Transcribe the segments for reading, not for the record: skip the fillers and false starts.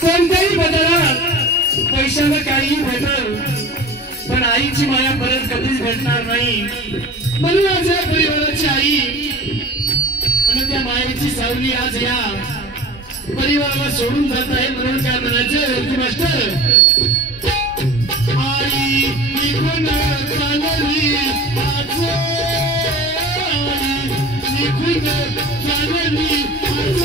कोणत्याही बदलात पैशानं काही भेटल पण आईची माया परत कधीच भेटणार नाही। म्हणून आज या परिवाराची आई आणि त्या मायेची सावली आज या परिवाराला सोडून जात आहे। म्हणून काय म्हणायचं मास्टर, आई निघून चालली आज, निघून चालली आज।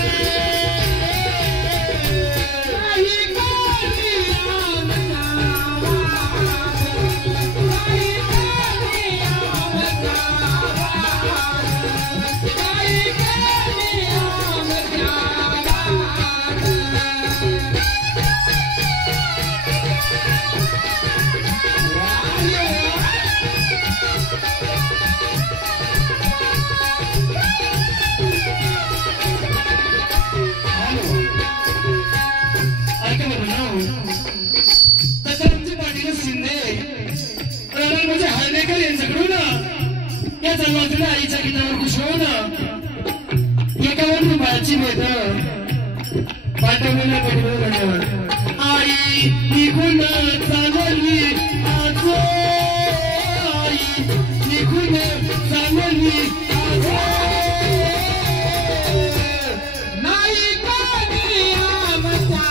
आईच्या गीतावर खुश होऊन 51 रुपयाची भेट पाठवलेल्या धन्यवाद। आई निघून चालली आज, आई निघून चालली आज, नाही कधी आमचा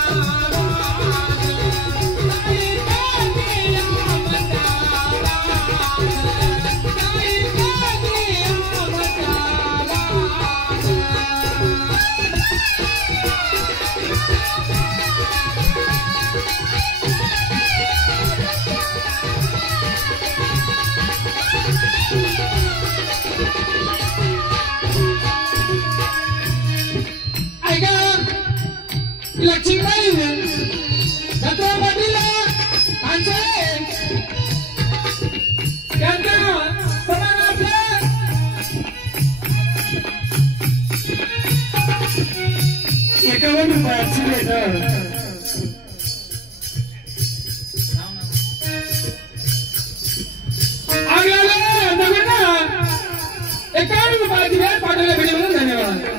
लक्ष्मीबाई छत्रपतीला एकावन्न रुपयाची भेट एकावन्न रुपयाची भेट पाठवल्या भेटीबद्दल धन्यवाद।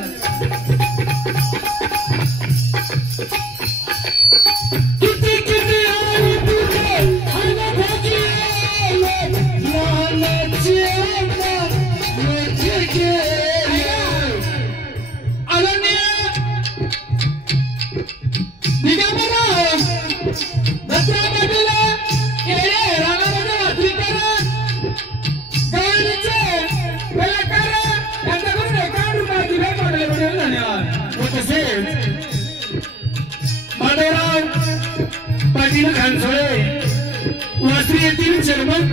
पाटील खानसोळे वासरी येथील चेअरमन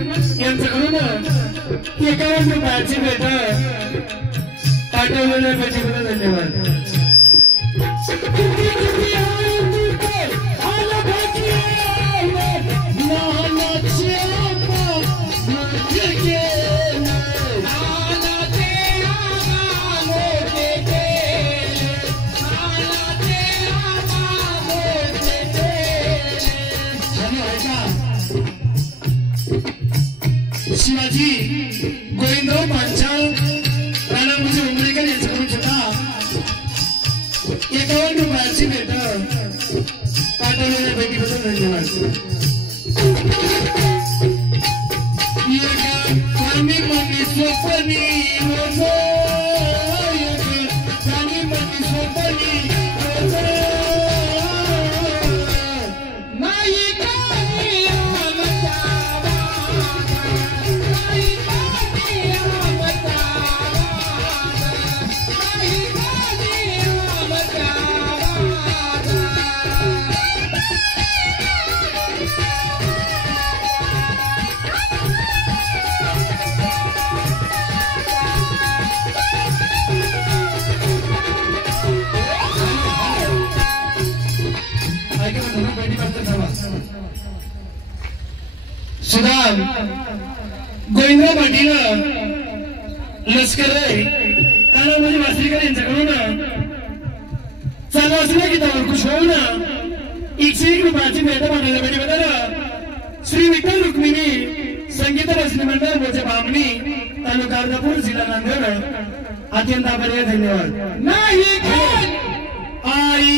यांच्याकडून 51 रुपयाची भेट पाठवलेल्या भेटीबद्दल धन्यवाद। शिवाजी गोविंदराव पांचाळ राणामुजी उमरेकर यांच्याकडून सुद्धा 51 रुपयाची भेट पाठवलेल्या भेटीबद्दल धन्यवाद। सुदाम गोविंदराव पाटील लष्कर राणामुजी वासरीकर यांच्याकडून चालू असलेल्या गीतावर खुश होऊन 101 रुपयाची भेट पाठवल्या भेटीबद्दल श्री विठ्ठल रुक्मिणी संगीत रचना मंडळ मोठे बामणी तालुका अर्धापूर जिल्हा नांदेड अत्यंत आभारी धन्यवाद। नाही आई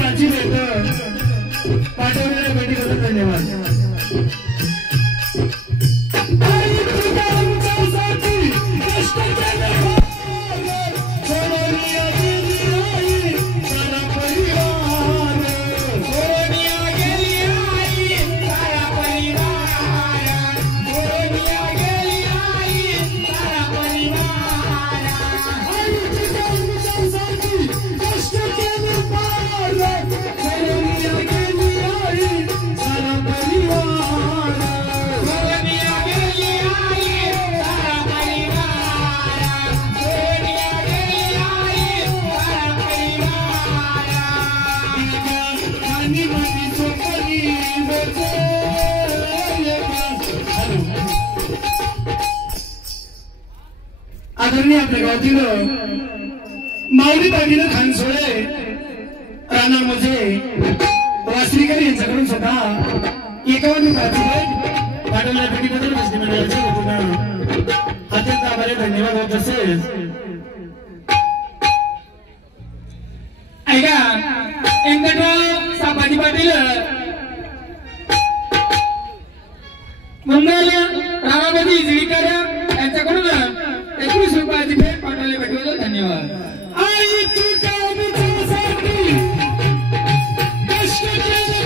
प्राची भेट पाठवलेल्या भेटीबद्दल धन्यवाद. आदरणीय आपल्या गावातील माऊली पाटील खानसोळे राणा मोजे वासरीकर यांच्याकडून स्वतः 51 पाठवल्या भेटीबद्दल मंडळाच्या वतीनं अत्यंत आभारी धन्यवाद होत असेल. ऐका व्यंकटराव सापाजी पाटील मुंबईला रामावती इजळीकर यांच्याकडून 21 रुपयाची भेट पाठवली भेटवलं धन्यवाद. आई तुझ्या मित्रासाठी कष्ट केले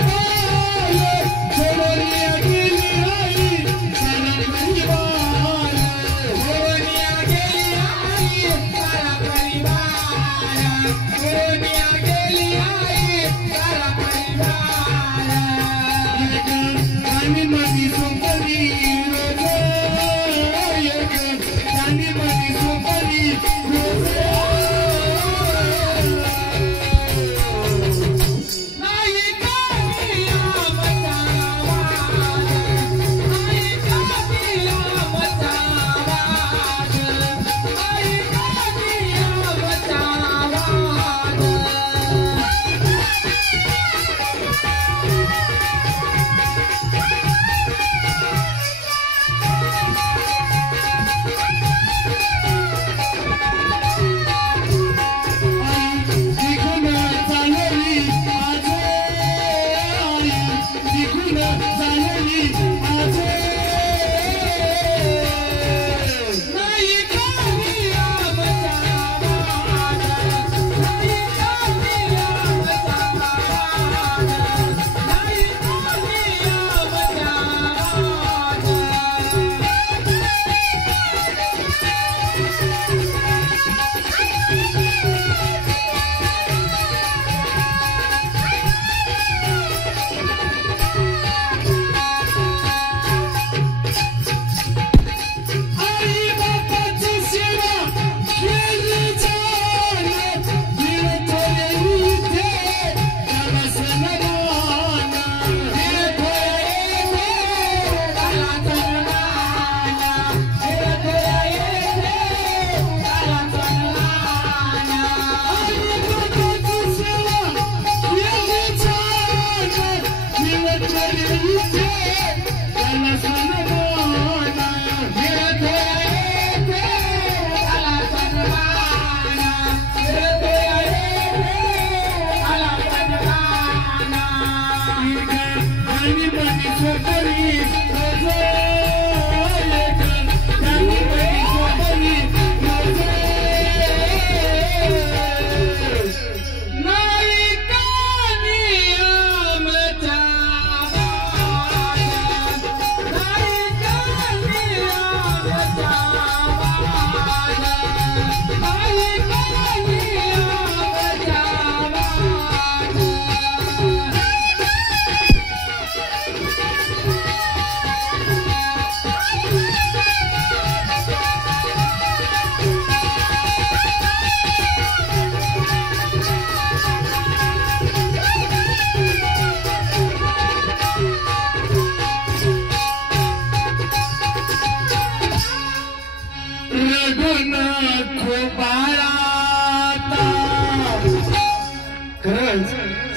सोडूनिया गेली आई सारा परिवार सोनिया गेली आई सारा परिवार सोनिया गेली आई सारा परिवार आणि माझी सोपरी आणि माझी सोपरी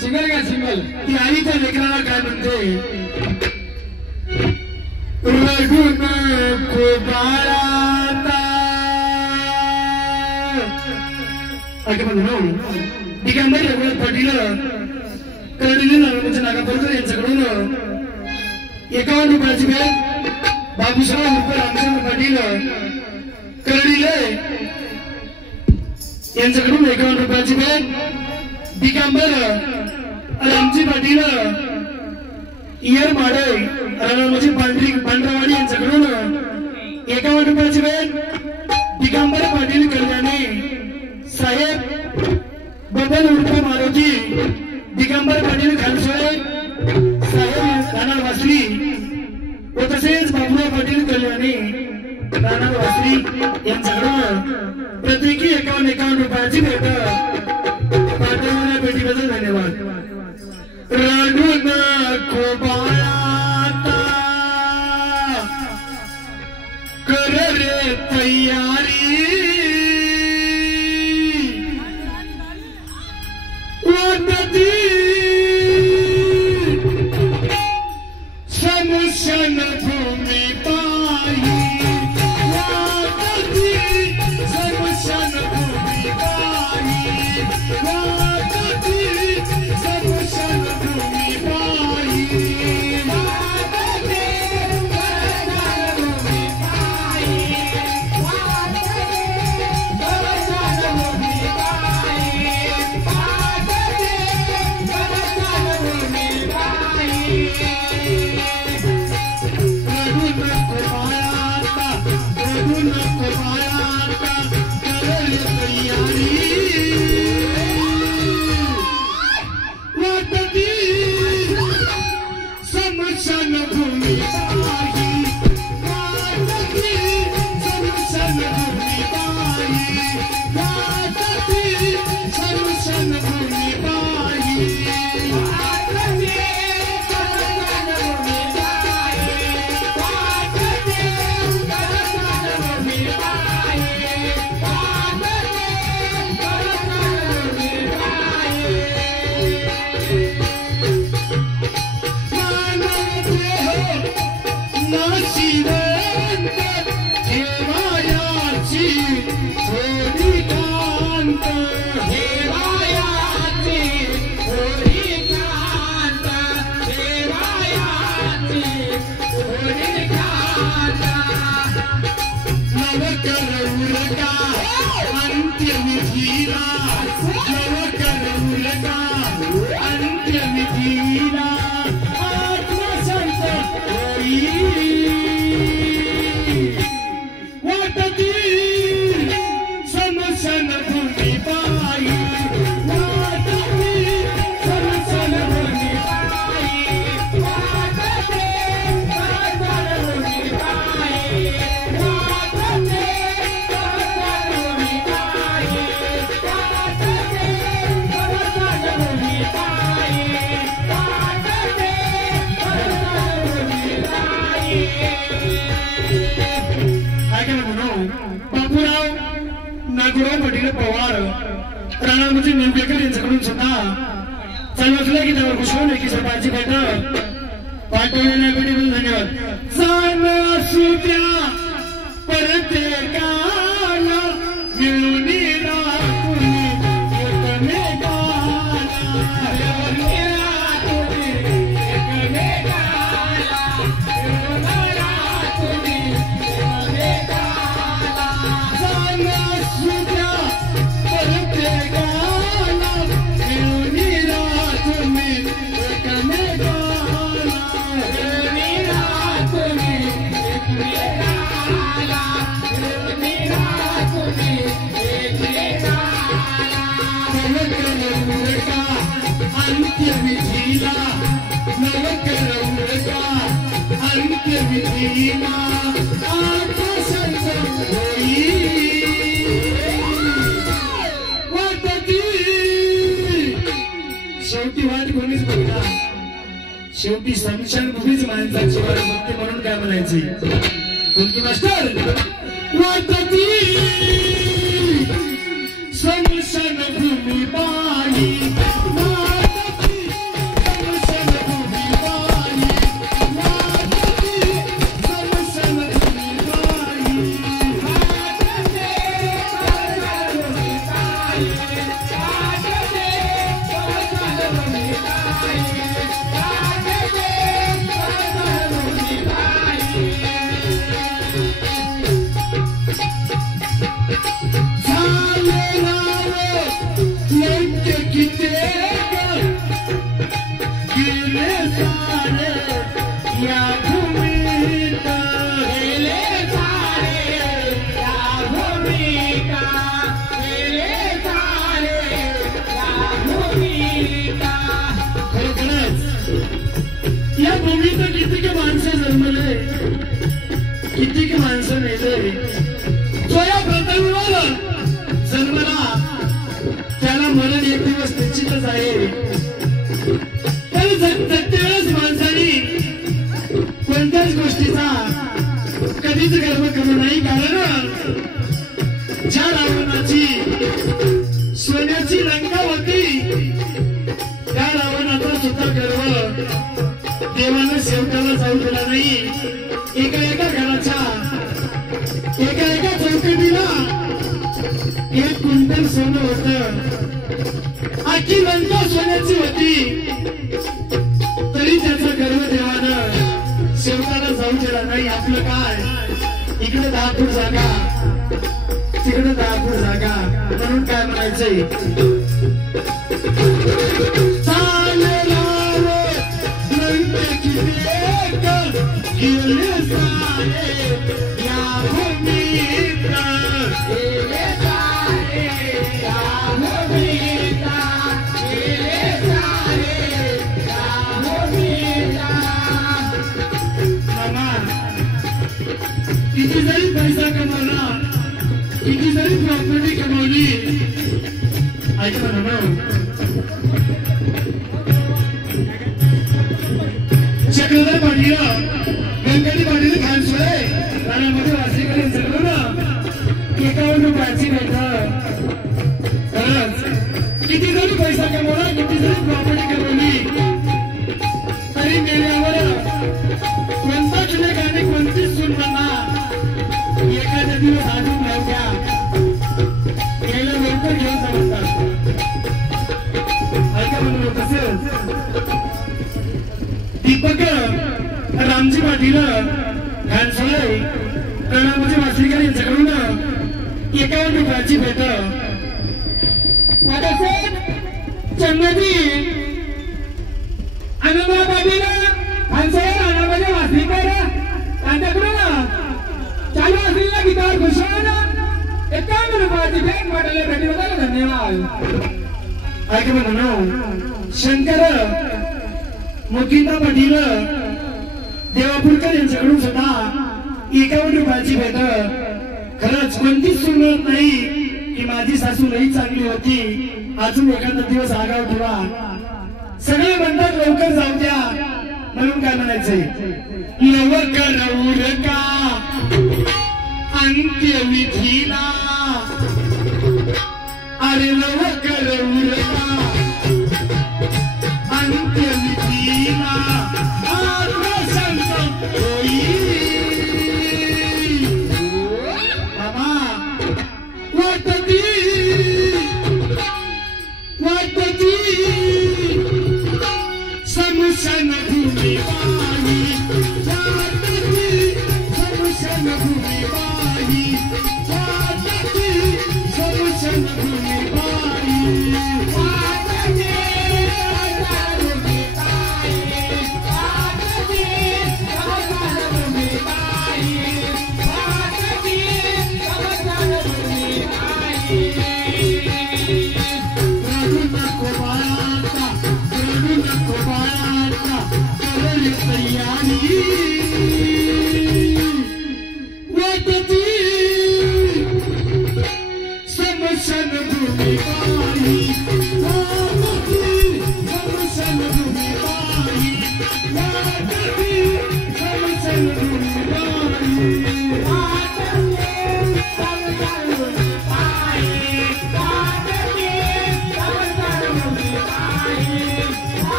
सिंगल का सिंगल ती आई त्या लेकराला काय म्हणते रघुनाथ बाळाता अगं म्हणून दिगंबर रघुनाथ पाटील करडीले नागपूरच्या नागापूरकर यांच्याकडून 51 रुपयाची भेट बाबूसाहेब उर्फ रामचंद्र पाटील करडीले यांच्याकडून 51 रुपयाची भेट दिगंबर रामजी पाटील इयर माडे राणाची पांढरवाडी यांच्याकडून 51 रुपयाची भेट दिगंबर पाटील कल्याणी साहेब बबन उर्फ मारुती दिगंबर पाटील खानसोळे साहेब राणा वासली व तसेच बाबुराव पाटील कल्याणी राणा वासली यांच्याकडून प्रत्येकी 51 रुपयाची भेट पाठवणाऱ्या भेटीबद्दल धन्यवाद. रडू नको बाळाता कर रे तयारी वाटती समशन भूमी पायी वाटती समशन भूमी पायी वाटती समशन भूमी पायी शेवटी समशान भूमीच माणसाची वाट बघते म्हणून काय म्हणायची कोणती मास्टर वाटती समशान भूमी पायी वाटती समशान भूमी पायी वाटती समशान भूमी पायी वाटती समशान भूमी पायी किती माणसं मेले तो या पृथ्वीवर जन्मला त्याला मरण एक दिवस निश्चितच आहे पण जगते वेळेस माणसाने कोणत्याच गोष्टीचा कधीच गर्व करू नाही कारण ज्या रावणाची सोन्याची लंका होती त्या रावणाचा सुद्धा गर्व देवानं शेवटाला जाऊ दिला नाही एका घराच्या एका चौकटीला एक क्विंटल सोनं होतं आखी लंका सोन्याची होती तरी त्याचा गर्व देवानं शेवटाला जाऊ दिला नाही आपलं काय इकडे 10 फूट जागा तिकडे 10 फूट जागा म्हणून काय म्हणायचंय किती जरी पैसा कमवला किती जरी प्रॉपर्टी कमवली ऐका ना चक्रधर पाटील गणपती पाटील खानसोळे राणामध्ये वासीकडे सगळं ना 51 रुपयाची भेट खरंच किती जरी पैसा कमवला किती जरी प्रॉपर्टी कमवली तरी मेल्यावर कोणताच लेख आणि कोणतीच सून म्हणा एखाद्या दिवस अजून नव्हत्या गेल्या लवकर घेऊन समजतात ऐका म्हणून तसंच दीपक रामजी पाटील खानसोळे राणामध्ये वासीकर यांच्याकडून 51 रुपयाची भेट चंद्रजी आनंदराव पाटील खानसोळे राणामध्ये वासीकर त्यांच्याकडून चालू असलेल्या गीतावर घोषणा 51 रुपयाची भेट पाठवली भेटीबद्दल धन्यवाद ऐका म्हणून शंकर मुकिंदा पाटील देवापूरकर यांच्याकडून सुद्धा 51 रुपयाची भेट खरंच कोणतीच सुनत नाही की माझी सासू लई चांगली होती अजून एखादा दिवस आगाव ठेवा सगळे म्हणतात लवकर जाऊ द्या म्हणून काय म्हणायचंय लवकर उरका अंत्यविधीला अरे लवकर उरका अंत्यविधीला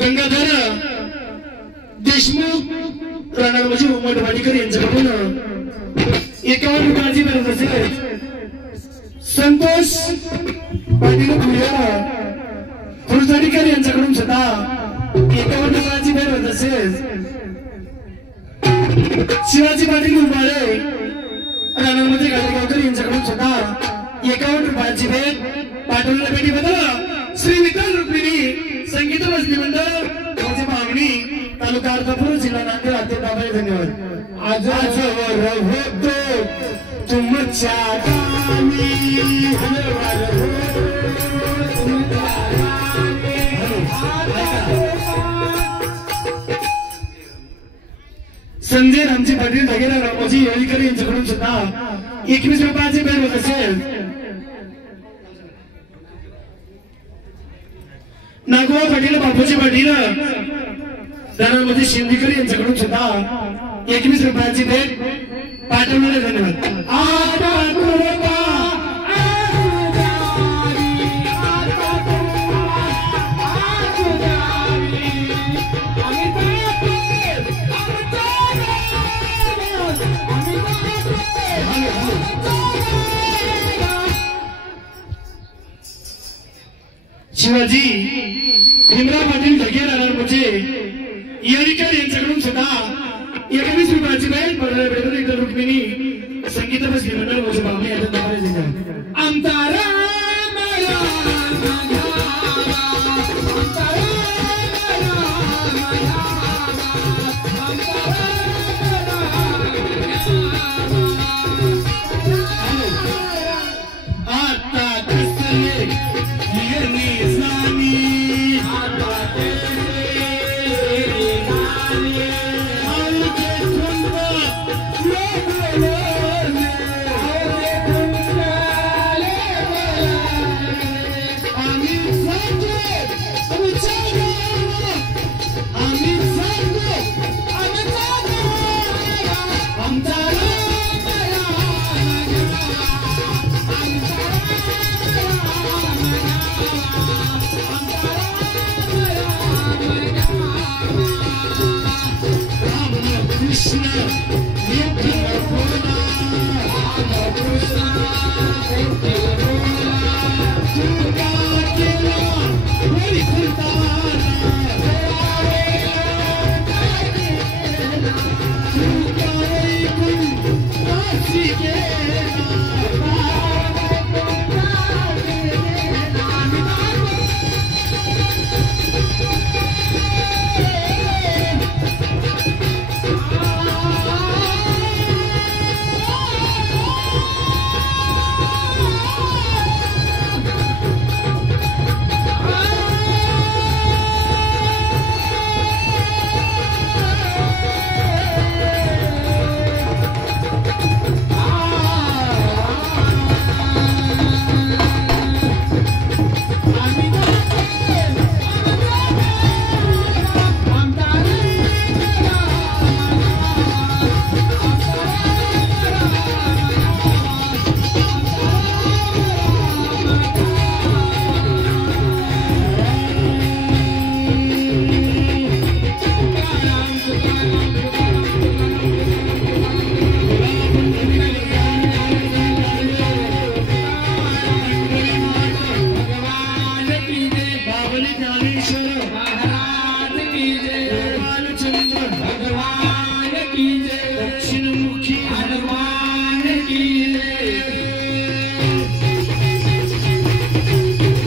गंगाधर देशमुख राणाजी उमटवाडीकर यांच्याकडून 51 रुपयाची गरज असेल. संतोष पाटील भुयार फुलझाडीकर यांच्याकडून सुद्धा 51 रुपयाची गरज असेल. शिवाजी पाटील उंबाळे राणामध्ये गाडगावकर यांच्याकडून सुद्धा 51 रुपयाची भेट पाठवलेल्या भेटीबद्दल श्री विठ्ठल रुक्मिणी संगीत वाजनी मंडळ माझी मागणी तालुका अर्धापूर जिल्हा नांदेड अत्यंत आभारी. धन्यवाद. आजवर होतो तुमच्या गावी संजय रामजी पाटील ढगेला रामोजी येळीकर यांच्याकडून सुद्धा 21 रुपयाची भेट होत असेल. नागोबा पाटील बापूजी पाटील दानामध्ये शिंदेकर यांच्याकडून सुद्धा 21 रुपयाची भेट पाठवणारे. धन्यवाद. शिवाजी भीमराव पाटील ढगेला राणामध्ये येळीकर यांच्याकडून सुद्धा 21 रुपयाची भेट पडलेल्या रुक्मिणी संगीत बसली मंडळ माझी मागणी अत्यंत आभारी.